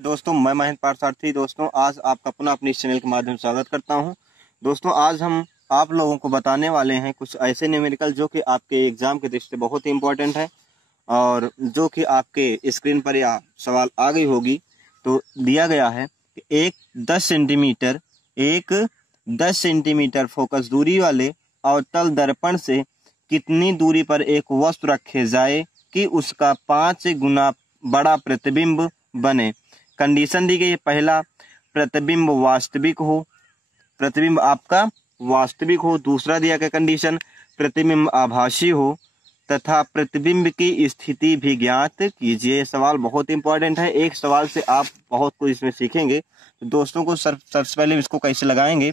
दोस्तों मैं महेंद्र पार्थसारथी। दोस्तों आज आपका पुनः अपने इस चैनल के माध्यम से स्वागत करता हूं। दोस्तों आज हम आप लोगों को बताने वाले हैं कुछ ऐसे न्यूमेरिकल जो कि आपके एग्जाम के दृष्टि से बहुत ही इंपॉर्टेंट है और जो कि आपके स्क्रीन पर या सवाल आ गई होगी। तो दिया गया है कि एक 10 सेंटीमीटर फोकस दूरी वाले अवतल दर्पण से कितनी दूरी पर एक वस्तु रखे जाए कि उसका 5 गुना बड़ा प्रतिबिंब बने। कंडीशन दी गई है, पहला प्रतिबिंब वास्तविक हो, प्रतिबिंब आपका वास्तविक हो। दूसरा दिया गया कंडीशन प्रतिबिंब आभासी हो तथा प्रतिबिंब की स्थिति भी ज्ञात कीजिए। सवाल बहुत इंपॉर्टेंट है, एक सवाल से आप बहुत कुछ इसमें सीखेंगे। तो दोस्तों को सबसे पहले इसको कैसे लगाएंगे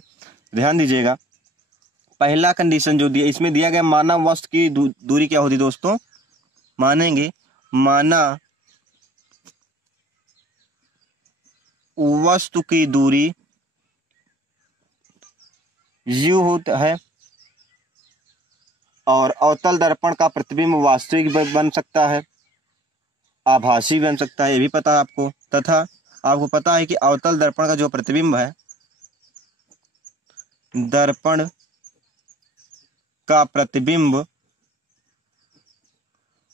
ध्यान दीजिएगा। पहला कंडीशन जो दिया इसमें दिया गया मानव वस्तु की दूरी क्या होती दोस्तों, मानेंगे माना वस्तु की दूरी u होता है और अवतल दर्पण का प्रतिबिंब वास्तविक बन सकता है, आभासी बन सकता है, ये भी पता है आपको। तथा आपको पता है कि अवतल दर्पण का जो प्रतिबिंब है, दर्पण का प्रतिबिंब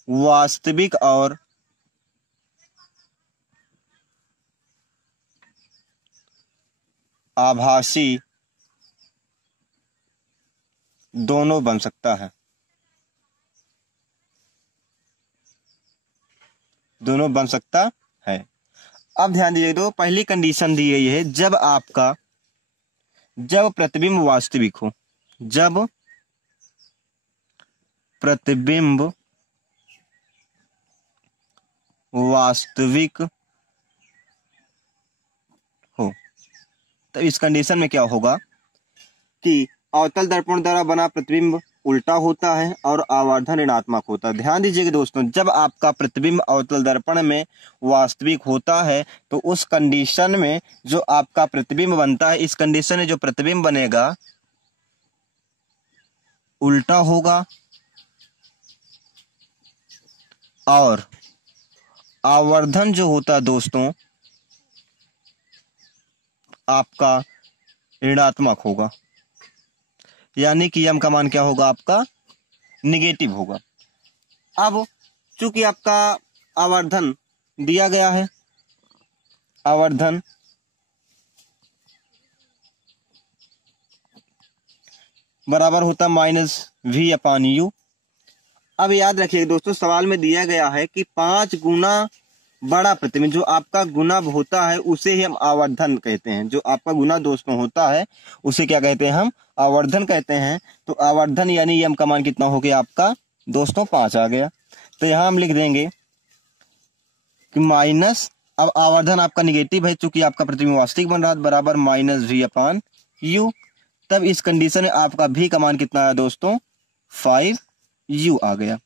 वास्तविक और आभासी दोनों बन सकता है, दोनों बन सकता है। अब ध्यान दीजिए, तो पहली कंडीशन दी गई है जब प्रतिबिंब वास्तविक हो, जब प्रतिबिंब वास्तविक हो। तो इस कंडीशन में क्या होगा कि अवतल दर्पण द्वारा बना प्रतिबिंब उल्टा होता है और आवर्धन ऋणात्मक होता है। ध्यान दीजिएगा दोस्तों, जब आपका प्रतिबिंब अवतल दर्पण में वास्तविक होता है तो उस कंडीशन में जो आपका प्रतिबिंब बनता है, इस कंडीशन में जो प्रतिबिंब बनेगा उल्टा होगा और आवर्धन जो होता है दोस्तों आपका ऋणात्मक होगा, यानी कि m का मान क्या होगा, आपका निगेटिव होगा। अब चूंकि आपका आवर्धन दिया गया है, आवर्धन बराबर होता -v/u। अब याद रखिए दोस्तों, सवाल में दिया गया है कि 5 गुना बड़ा प्रतिबिंब, जो आपका गुना होता है उसे ही हम आवर्धन कहते हैं। जो आपका गुना दोस्तों होता है उसे क्या कहते हैं, हम आवर्धन कहते हैं। तो आवर्धन यानी m का मान कितना हो गया आपका दोस्तों 5 आ गया। तो यहां हम लिख देंगे कि माइनस, अब आवर्धन आपका निगेटिव है चूंकि आपका प्रतिबिंब वास्तविक बन रहा है, बराबर -v/u। तब इस कंडीशन में आपका v का मान कितना है दोस्तों 5u आ गया।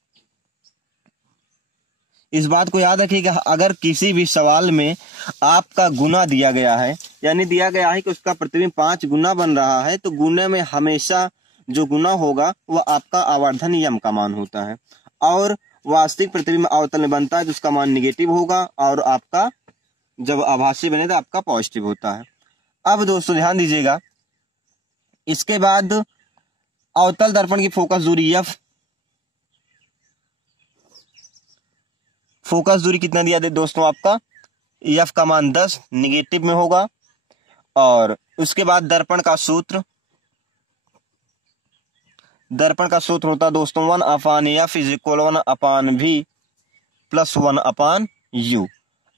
इस बात को याद रखिएगा, अगर किसी भी सवाल में आपका गुना दिया गया है, यानी दिया गया है कि उसका प्रतिबिंब 5 गुना बन रहा है, तो गुने में हमेशा जो गुना होगा वह आपका आवर्धन m का मान होता है और वास्तविक प्रतिबिंब अवतल में बनता है तो उसका मान निगेटिव होगा और आपका जब आभासी बने तो आपका पॉजिटिव होता है। अब दोस्तों ध्यान दीजिएगा, इसके बाद अवतल दर्पण की फोकस दूरी f, फोकस दूरी कितना दिया दे दोस्तों आपका, f का मान 10 निगेटिव में होगा। और उसके बाद दर्पण का सूत्र होता दोस्तों 1/f = 1/v + 1/u।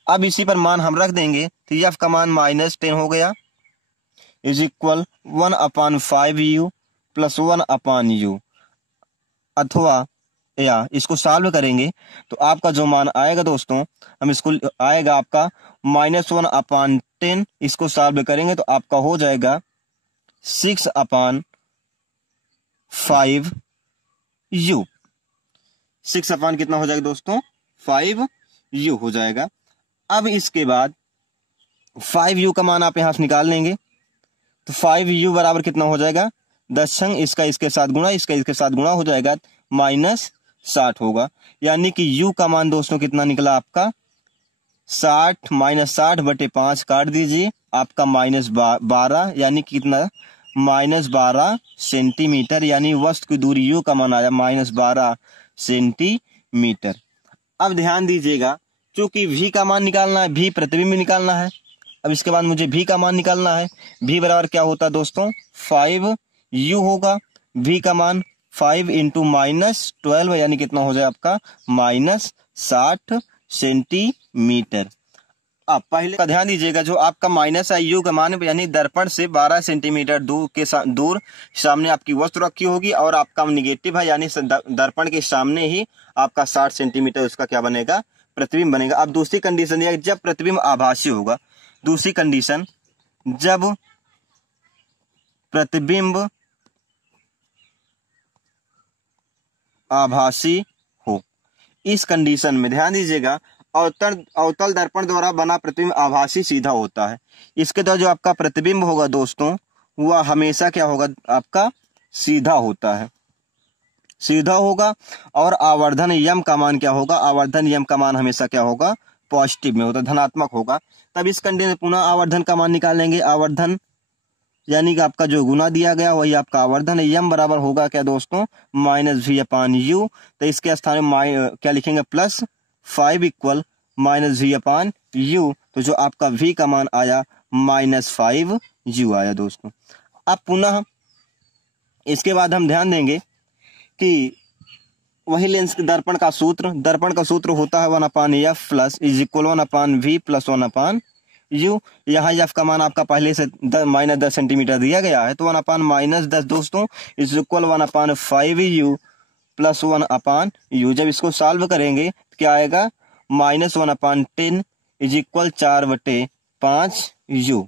अब इसी पर मान हम रख देंगे तो f का मान -10 हो गया = 1/5u + 1/u, अथवा या इसको सॉल्व करेंगे तो आपका जो मान आएगा दोस्तों, हम इसको आएगा आपका -1/10। इसको सॉल्व करेंगे तो आपका हो जाएगा 6/5u। 6 अपान कितना हो जाएगा दोस्तों 5u हो जाएगा। अब इसके बाद 5u का मान आप यहां से निकाल लेंगे तो 5u बराबर कितना हो जाएगा, 10 इसका इसके साथ गुणा, इसका इसके साथ गुणा हो जाएगा -60 होगा। यानी कि u का मान दोस्तों कितना निकला आपका 60 माइनस 60 बटे 5 काट दीजिए, आपका -12 यानी कितना, -12 सेंटीमीटर, यानी वस्तु की दूरी यू का मान आया -12 सेंटीमीटर। अब ध्यान दीजिएगा, क्योंकि v का मान निकालना है, v प्रतिबिंब निकालना है। अब इसके बाद मुझे v का मान निकालना है। v बराबर क्या होता है दोस्तों, 5u होगा। v का मान 5 इंटू -12 यानी कितना हो जाए आपका -60 सेंटीमीटर। अब पहले का ध्यान दीजिएगा, जो आपका माइनस है यू का मान यानी दर्पण से 12 सेंटीमीटर दूर सामने आपकी वस्तु रखी होगी, और आपका निगेटिव है यानी दर्पण के सामने ही आपका 60 सेंटीमीटर उसका क्या बनेगा, प्रतिबिंब बनेगा। अब दूसरी कंडीशन यह, जब प्रतिबिंब आभासी होगा। दूसरी कंडीशन, जब प्रतिबिंब आभासी हो, इस कंडीशन में ध्यान दीजिएगा, अवतल दर्पण द्वारा बना प्रतिबिंब आभासी सीधा होता है। इसके द्वारा जो आपका प्रतिबिंब होगा दोस्तों, वह हमेशा क्या होगा, आपका सीधा होता है, सीधा होगा। और आवर्धन यम का मान क्या होगा, आवर्धन यम का मान हमेशा क्या होगा, पॉजिटिव में होता है, धनात्मक होगा। तब इस कंडीशन में पुनः आवर्धन का मान निकालेंगे। आवर्धन यानी कि आपका जो गुना दिया गया वही आपका आवर्धन है। यम बराबर होगा क्या दोस्तों, -v/u। तो इसके स्थान में क्या लिखेंगे, +5 इक्वल -v/u। तो जो आपका v का मान आया -5u आया दोस्तों। अब पुनः इसके बाद हम ध्यान देंगे कि वही लेंस के दर्पण का सूत्र होता है 1/f plus is equal 1/v plus 1/u। यहाँ f का मान आपका पहले से -10 सेंटीमीटर दिया गया है, तो 1/-10 दोस्तों is equal 1/5u plus 1/u। जब इसको सॉल्व करेंगे तो क्या आएगा, -1/10 इज इक्वल 4/5u।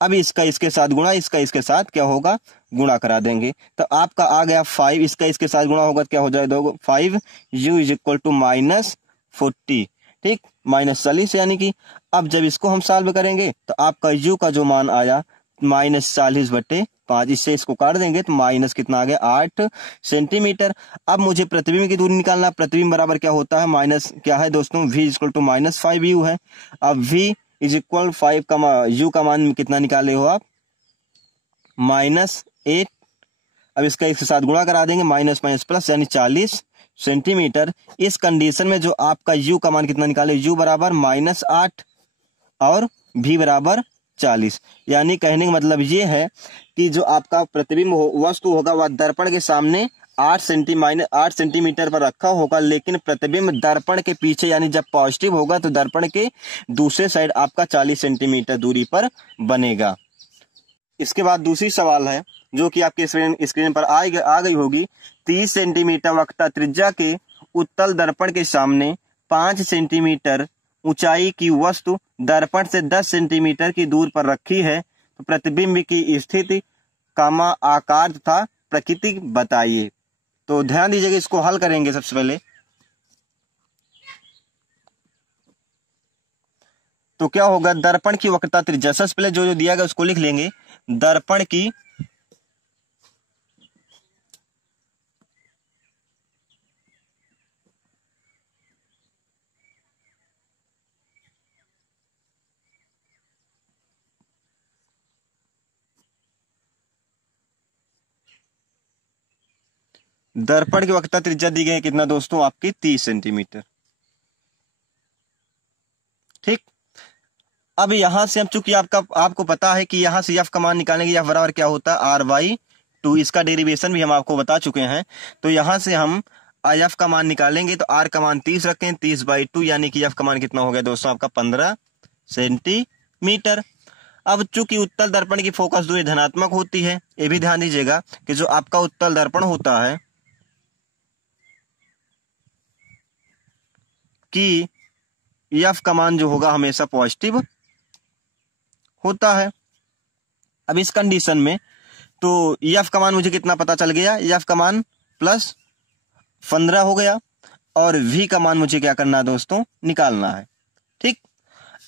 अब इसका इसके साथ गुणा, इसका इसके साथ क्या होगा, गुणा करा देंगे। तो आपका आ गया 5, इसका इसके साथ गुणा होगा तो क्या हो जाएगा, 5u इज इक्वल टू -40, ठीक, -40 यानी कि। अब जब इसको हम सॉल्व करेंगे तो आपका u का जो मान आया -40/5, इससे इसको काट देंगे तो माइनस कितना आ गया, 8 सेंटीमीटर। अब मुझे प्रतिबिंब की दूरी निकालना। प्रतिबिंब बराबर क्या होता है, माइनस क्या है दोस्तों, v इक्वल टू -5u है। अब v इज इक्वल 5 का u का मान कितना निकाले हो आप, -8। अब इसका इसके साथ गुणा करा देंगे, माइनस माइनस प्लस यानी 40 सेंटीमीटर। इस कंडीशन में जो आपका u का मान कितना निकाले, u बराबर -8 और v बराबर 40। यानी कहने का मतलब ये है कि जो आपका प्रतिबिंब वस्तु होगा वह दर्पण के सामने 8 सेंटीमीटर पर रखा होगा, लेकिन प्रतिबिंब दर्पण के पीछे यानी जब पॉजिटिव होगा तो दर्पण के दूसरे साइड आपका 40 सेंटीमीटर दूरी पर बनेगा। इसके बाद दूसरी सवाल है जो कि आपके स्क्रीन पर आ गई होगी। 30 सेंटीमीटर वक्रता त्रिज्या के उत्तल दर्पण के सामने 5 सेंटीमीटर ऊंचाई की वस्तु दर्पण से 10 सेंटीमीटर की दूर पर रखी है, तो प्रतिबिंब की स्थिति, आकार तथा प्रकृति बताइए। तो ध्यान दीजिएगा, इसको हल करेंगे। सबसे पहले तो क्या होगा, दर्पण की वक्रता त्रिज्या, सबसे पहले जो दिया गया उसको लिख लेंगे। दर्पण की वक्रता त्रिज्या दी गई है कितना दोस्तों, आपकी 30 सेंटीमीटर, ठीक। अब यहां से हम चूंकि आपको पता है कि यहां से f का मान निकालेंगे, f बराबर क्या होता है, r/2। इसका डेरिवेशन भी हम आपको बता चुके हैं। तो यहां से हम f का मान निकालेंगे तो r का मान 30 रखें, 30/2 यानी कि f का मान कितना हो गया दोस्तों, आपका 15 सेंटीमीटर। अब चूंकि उत्तल दर्पण की फोकस दूरी धनात्मक होती है, ये भी ध्यान दीजिएगा कि जो आपका उत्तल दर्पण होता है कि f का मान जो होगा हमेशा पॉजिटिव होता है। अब इस कंडीशन में तो f का मान मुझे कितना पता चल गया, f का मान +15 हो गया, और v का मान मुझे क्या करना है दोस्तों, निकालना है, ठीक।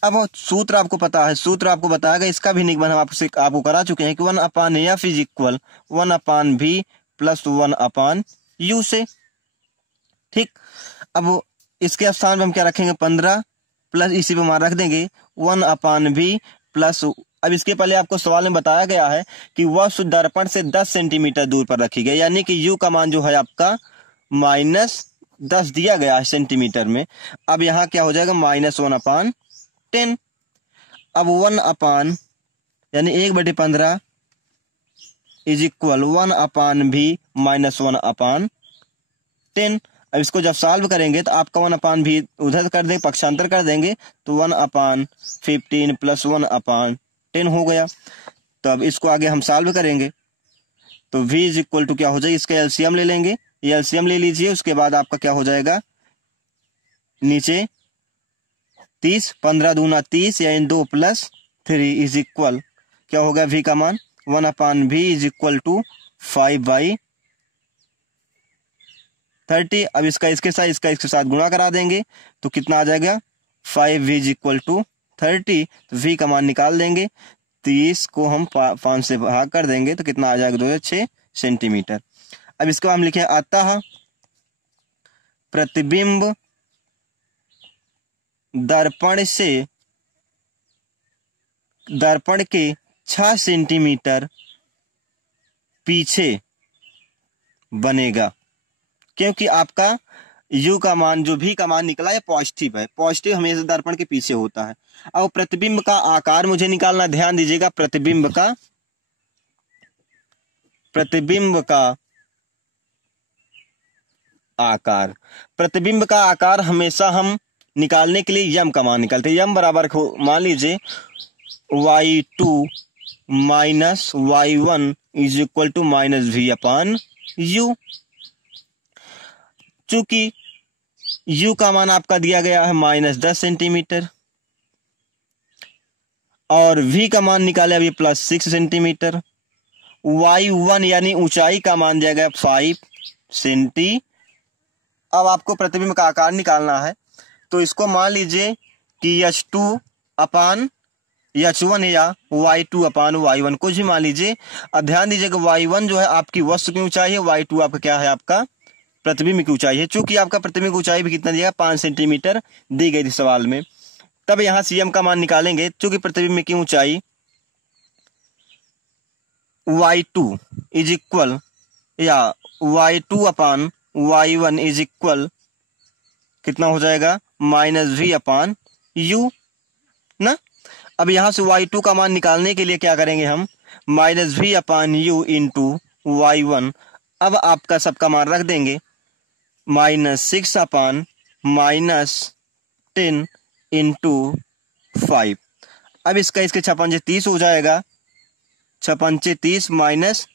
अब सूत्र आपको पता है, सूत्र आपको बताया गया, इसका भी निगमन हम आपको करा चुके हैं कि 1/f is equal 1/v plus 1/u से, ठीक। अब इसके स्थान पर हम क्या रखेंगे, 15, प्लस इसी पे मान रख देंगे 1/v प्लस। अब इसके पहले आपको सवाल में बताया गया है कि वस्तु दर्पण से 10 सेंटीमीटर दूर पर रखी गई, यानी कि u का मान जो है आपका -10 दिया गया है सेंटीमीटर में। अब यहाँ क्या हो जाएगा -1/10। अब 1 यानी 1/15 इज इक्वल 1/v -1/10। अब इसको जब सॉल्व करेंगे तो आपका 1/v उधर कर देंगे, पक्षांतर कर देंगे तो 1/15 प्लस 1/10 हो गया। तो अब इसको आगे हम सॉल्व करेंगे तो v इज इक्वल टू क्या हो जाएगा, इसका एलसीएम ले लेंगे, ये एलसीएम ले लीजिए। उसके बाद आपका क्या हो जाएगा, नीचे 30, 15 दूना 30 या इन 2 + 3 इज इक्वल क्या हो गया, v का मान 1/v इज इक्वल टू 5/30। अब इसका इसके साथ गुणा करा देंगे तो कितना आ जाएगा 5v इज इक्वल टू 30। तो v का मान निकाल देंगे, 30 को हम 5 से भाग कर देंगे तो कितना आ जाएगा 206 सेंटीमीटर। अब इसको हम लिखे अतः प्रतिबिंब दर्पण के 6 सेंटीमीटर पीछे बनेगा, क्योंकि आपका u का मान जो v का मान निकला है पॉजिटिव है, पॉजिटिव हमेशा दर्पण के पीछे होता है। अब प्रतिबिंब का आकार मुझे निकालना, ध्यान दीजिएगा, प्रतिबिंब का आकार हमेशा हम निकालने के लिए यम का मान निकालते हैं। यम बराबर मान लीजिए y2 minus y1 is equal to -v/u। चूंकि u का मान आपका दिया गया है -10 सेंटीमीटर और v का मान निकाले अभी +6 सेंटीमीटर, y1 यानी ऊंचाई का मान दिया गया 5 सेंटी। अब आपको प्रतिबिंब का आकार निकालना है तो इसको मान लीजिए कि h2/h1 या y2/y1 कुछ भी मान लीजिए। अब ध्यान दीजिएगा y1 जो है आपकी वस्तु की ऊंचाई है, y2 आपका क्या है, आपका प्रतिबिंब की ऊंचाई है। चूंकि आपका प्रतिबिंब की ऊंचाई भी कितना दिया 5 सेंटीमीटर दी गई थी सवाल में, तब यहां से m का मान निकालेंगे। चूंकि प्रतिबिंब की ऊंचाई y2 इज इक्वल या y2/y1 इज इक्वल कितना हो जाएगा -v/u ना। अब यहां से y2 का मान निकालने के लिए क्या करेंगे हम, -v/u इंटू y1। अब आपका सबका मान रख देंगे -6/-10 इंटू 5। अब इसका इसके 6×5 30 हो जाएगा, 6×5 30 -10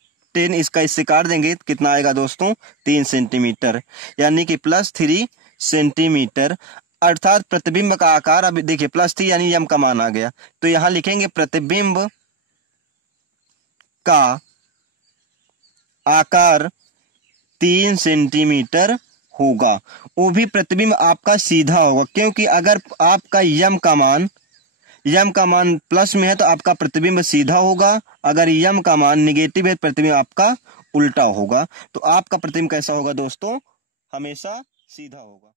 इसका इससे काट देंगे कितना आएगा दोस्तों 3 सेंटीमीटर, यानी कि +3 सेंटीमीटर। अर्थात प्रतिबिंब का आकार, अब देखिए +3 यानी यम का मान आ गया, तो यहां लिखेंगे प्रतिबिंब का आकार 3 सेंटीमीटर होगा। वो भी प्रतिबिंब आपका सीधा होगा, क्योंकि अगर आपका यम का मान प्लस में है तो आपका प्रतिबिंब सीधा होगा, अगर यम का मान निगेटिव है प्रतिबिंब आपका उल्टा होगा। तो आपका प्रतिबिंब कैसा होगा दोस्तों, हमेशा सीधा होगा।